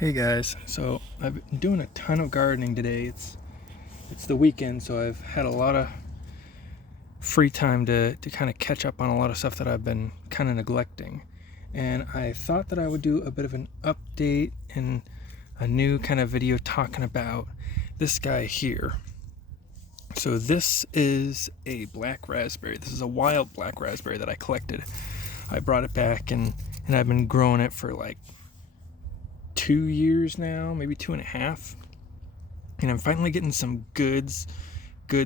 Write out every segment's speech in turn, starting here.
Hey guys, so I've been doing a ton of gardening today. It's the weekend, so I've had a lot of free time to kind of catch up on a lot of stuff that I've been kind of neglecting. And I thought that I would do a bit of an update and a new kind of video talking about this guy here. So this is a black raspberry. This is a wild black raspberry that I collected. I brought it back and I've been growing it for like 2 years now, maybe 2.5, and I'm finally getting some good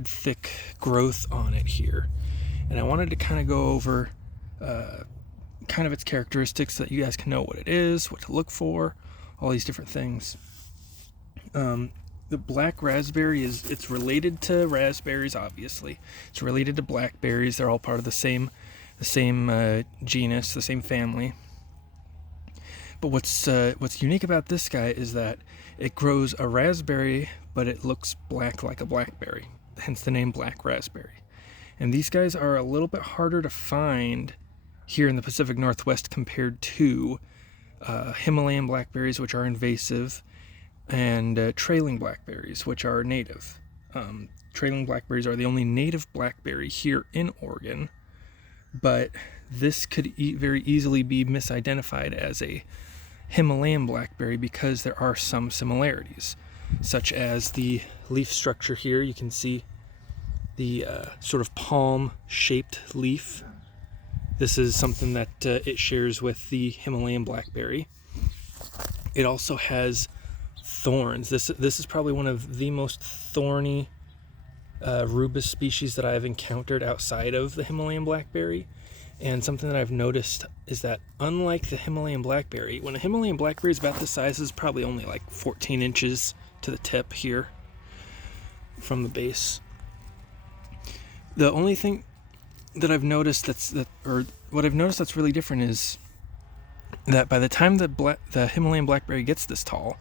thick growth on it here. And I wanted to kind of go over kind of its characteristics so that you guys can know what it is, what to look for, all these different things. The black raspberry it's related to raspberries, obviously. It's related to blackberries. They're all part of the same genus, the same family. But what's unique about this guy is that it grows a raspberry, but it looks black like a blackberry, hence the name black raspberry. And these guys are a little bit harder to find here in the Pacific Northwest compared to Himalayan blackberries, which are invasive, and trailing blackberries, which are native. Trailing blackberries are the only native blackberry here in Oregon, but this could very easily be misidentified as a Himalayan blackberry because there are some similarities, such as the leaf structure here. You can see the sort of palm-shaped leaf. This is something that it shares with the Himalayan blackberry. It also has thorns. This is probably one of the most thorny rubus species that I've encountered outside of the Himalayan blackberry. And something that I've noticed is that unlike the Himalayan blackberry, when a Himalayan blackberry is about this size, is probably only like 14 inches to the tip here from the base. The only thing that I've noticed that's really different is that by the time the Himalayan blackberry gets this tall,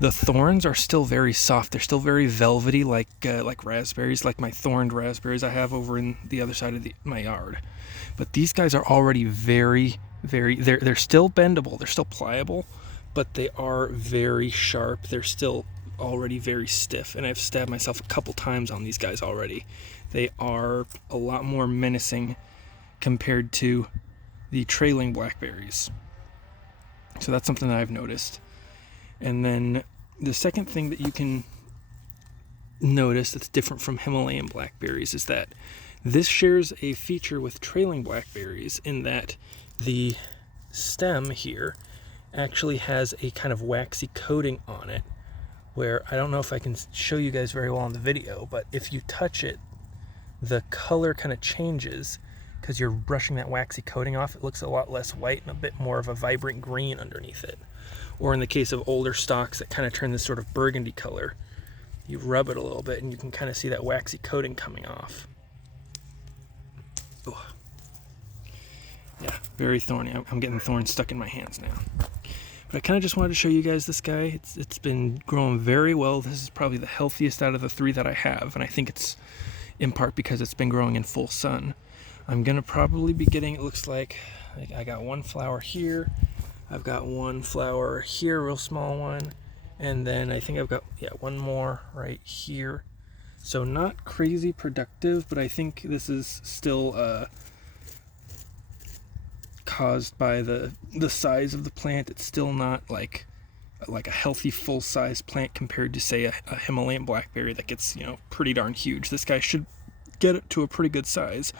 the thorns are still very soft. They're still very velvety, like raspberries, like my thorned raspberries I have over in the other side of my yard. But these guys are already very, they're still bendable, they're still pliable, but they are very sharp. They're still already very stiff, and I've stabbed myself a couple times on these guys already. They are a lot more menacing compared to the trailing blackberries. So that's something that I've noticed. And then the second thing that you can notice that's different from Himalayan blackberries is that this shares a feature with trailing blackberries in that the stem here actually has a kind of waxy coating on it, where I don't know if I can show you guys very well on the video, but if you touch it, the color kind of changes because you're brushing that waxy coating off. It looks a lot less white and a bit more of a vibrant green underneath it. Or in the case of older stalks that kind of turn this sort of burgundy color, you rub it a little bit and you can kind of see that waxy coating coming off. Ugh. Yeah, very thorny. I'm getting thorns stuck in my hands now. But I kind of just wanted to show you guys this guy. It's been growing very well. This is probably the healthiest out of the 3 that I have, and I think it's in part because it's been growing in full sun. I'm going to probably be getting, it looks like I got one flower here. I've got one flower here, a real small one. And then I think I've got, one more right here. So not crazy productive, but I think this is still caused by the size of the plant. It's still not like a healthy full-size plant compared to, say, a Himalayan blackberry that gets, pretty darn huge. This guy should get it to a pretty good size,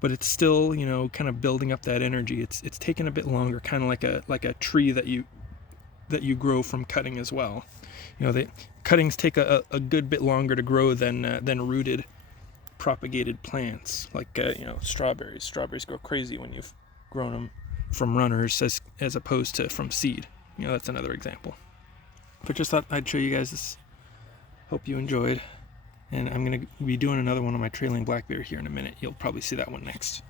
but it's still, kind of building up that energy. It's taken a bit longer, kind of like a tree that you grow from cutting as well. The cuttings take a good bit longer to grow than rooted, propagated plants like strawberries. Strawberries grow crazy when you've grown them from runners as opposed to from seed. That's another example. But just thought I'd show you guys this. Hope you enjoyed. And I'm going to be doing another one on my trailing blackberry here in a minute. You'll probably see that one next.